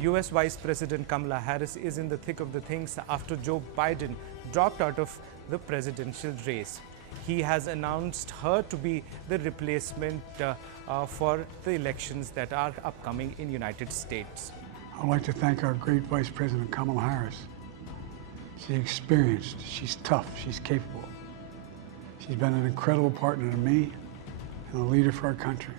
US Vice President Kamala Harris is in the thick of the things after Joe Biden dropped out of the presidential race. He has announced her to be the replacement for the elections that are upcoming in United States. I'd like to thank our great Vice President Kamala Harris. She's experienced, she's tough, she's capable. She's been an incredible partner to me and a leader for our country.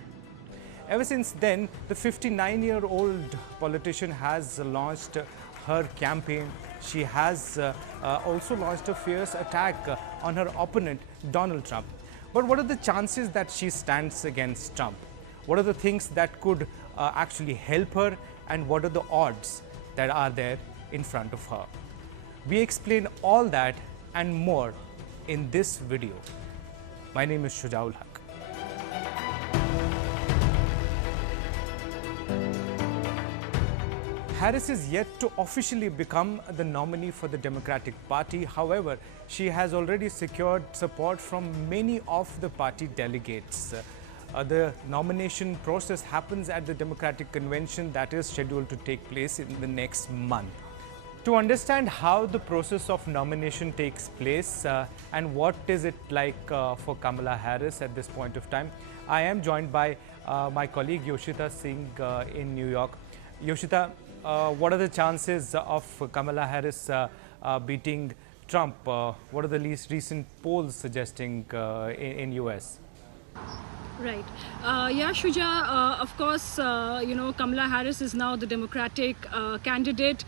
Ever since then, the 59-year-old politician has launched her campaign. She has also launched a fierce attack on her opponent, Donald Trump. But what are the chances that she stands against Trump? What are the things that could actually help her, and what are the odds that are there in front of her? We explain all that and more in this video. My name is Shujaul Haq. Harris is yet to officially become the nominee for the Democratic Party. However, she has already secured support from many of the party delegates. The nomination process happens at the Democratic Convention that is scheduled to take place in the next month. To understand how the process of nomination takes place and what is it like for Kamala Harris at this point of time, I am joined by my colleague Yoshita Singh in New York. Yoshita, what are the chances of Kamala Harris beating Trump? What are the least recent polls suggesting in US? Right. Yeah, Shuja, of course, Kamala Harris is now the Democratic candidate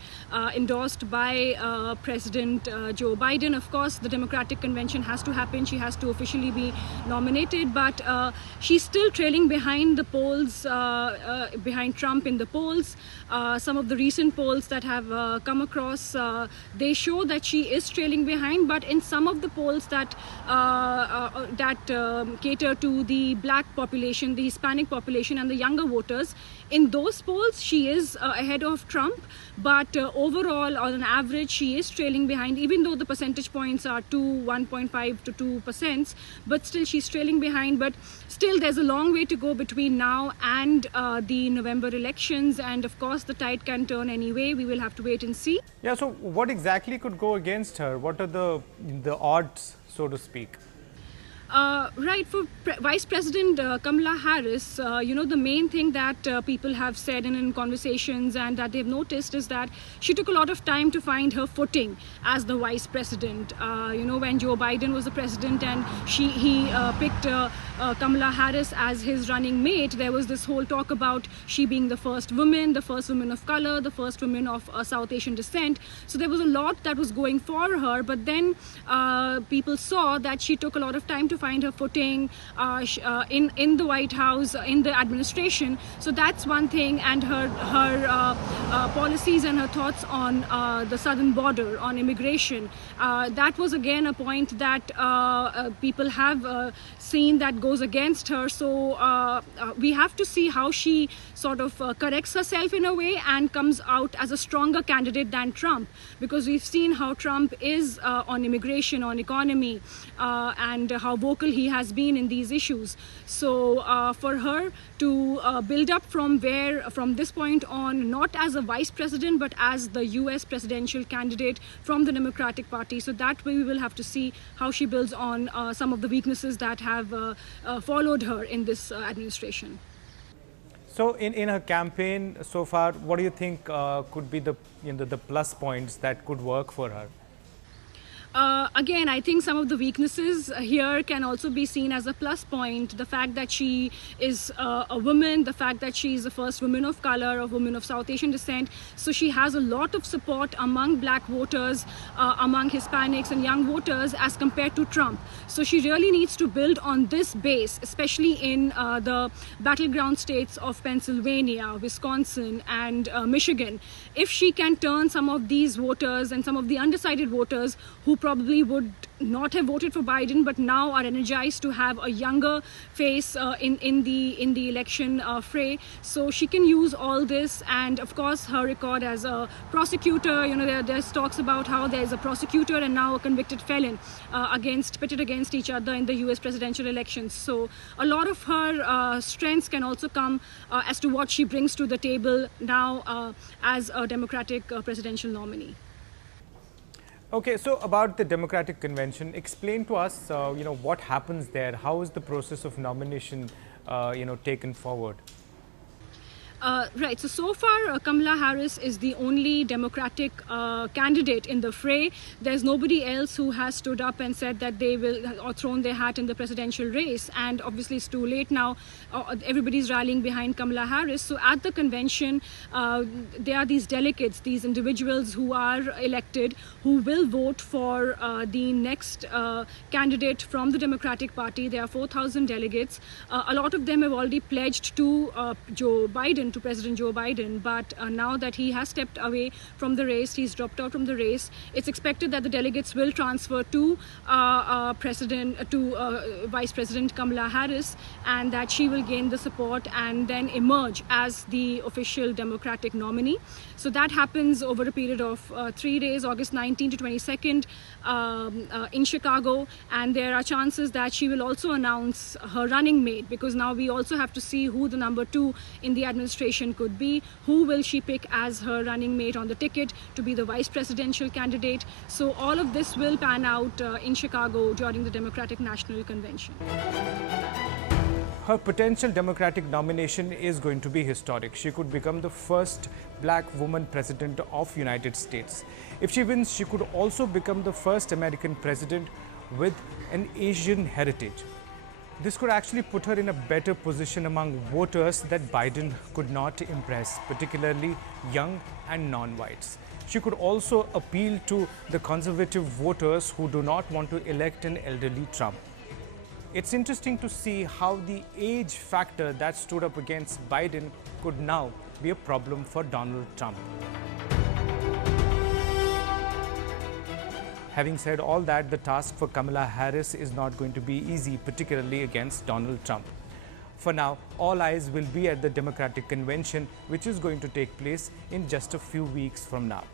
endorsed by President Joe Biden. Of course, the Democratic convention has to happen. She has to officially be nominated, but she's still trailing behind the polls, behind Trump in the polls. Some of the recent polls that have come across, they show that she is trailing behind, but in some of the polls that cater to the black population, the Hispanic population and the younger voters, in those polls she is ahead of Trump, but overall on an average she is trailing behind, even though the percentage points are 1.5 to 2%, but still she's trailing behind. But still there's a long way to go between now and the November elections, and of course the tide can turn anyway. We will have to wait and see. Yeah, so what exactly could go against her? What are the odds, so to speak? Right, for Vice President Kamala Harris, the main thing that people have said in conversations and that they've noticed is that she took a lot of time to find her footing as the Vice President. When Joe Biden was the president and he picked Kamala Harris as his running mate, there was this whole talk about she being the first woman of color, the first woman of South Asian descent. So there was a lot that was going for her, but then people saw that she took a lot of time to find her footing in the White House, in the administration. So that's one thing, and her policies and her thoughts on the southern border, on immigration. That was again a point that people have seen that goes against her. So we have to see how she sort of corrects herself in a way and comes out as a stronger candidate than Trump, because we've seen how Trump is on immigration, on economy, and how vocal he has been in these issues. So for her to build up from this point on, not as a vice president but as the US presidential candidate from the Democratic Party, so that way we will have to see how she builds on some of the weaknesses that have followed her in this administration. So in her campaign so far, what do you think could be the plus points that could work for her? Again, I think some of the weaknesses here can also be seen as a plus point. The fact that she is a woman, the fact that she is the first woman of color, a woman of South Asian descent. So she has a lot of support among black voters, among Hispanics and young voters as compared to Trump. So she really needs to build on this base, especially in the battleground states of Pennsylvania, Wisconsin and Michigan. If she can turn some of these voters and some of the undecided voters who probably probably would not have voted for Biden, but now are energized to have a younger face in the election fray. So she can use all this, and of course her record as a prosecutor. There's talks about how there's a prosecutor and now a convicted felon pitted against each other in the U.S. presidential elections. So a lot of her strengths can also come as to what she brings to the table now as a Democratic presidential nominee. Okay, so about the Democratic Convention, explain to us, what happens there. How is the process of nomination, taken forward? Right. So far, Kamala Harris is the only Democratic candidate in the fray. There's nobody else who has stood up and said that they will, or thrown their hat in the presidential race. And obviously, it's too late now. Everybody's rallying behind Kamala Harris. So at the convention, there are these delegates, these individuals who are elected, who will vote for the next candidate from the Democratic Party. There are 4,000 delegates. A lot of them have already pledged to Joe Biden, to President Joe Biden, but now that he has stepped away from the race, he's dropped out from the race, it's expected that the delegates will transfer to Vice President Kamala Harris, and that she will gain the support and then emerge as the official Democratic nominee. So that happens over a period of 3 days, August 19 to 22nd, in Chicago, and there are chances that she will also announce her running mate, because now we also have to see who the number 2 in the administration could be. Who will she pick as her running mate on the ticket to be the vice presidential candidate? So all of this will pan out in Chicago during the Democratic National Convention. Her potential Democratic nomination is going to be historic. She could become the first black woman president of United States. If she wins, she could also become the first American president with an Asian heritage. This could actually put her in a better position among voters that Biden could not impress, particularly young and non-whites. She could also appeal to the conservative voters who do not want to elect an elderly Trump. It's interesting to see how the age factor that stood up against Biden could now be a problem for Donald Trump. Having said all that, the task for Kamala Harris is not going to be easy, particularly against Donald Trump. For now, all eyes will be at the Democratic Convention, which is going to take place in just a few weeks from now.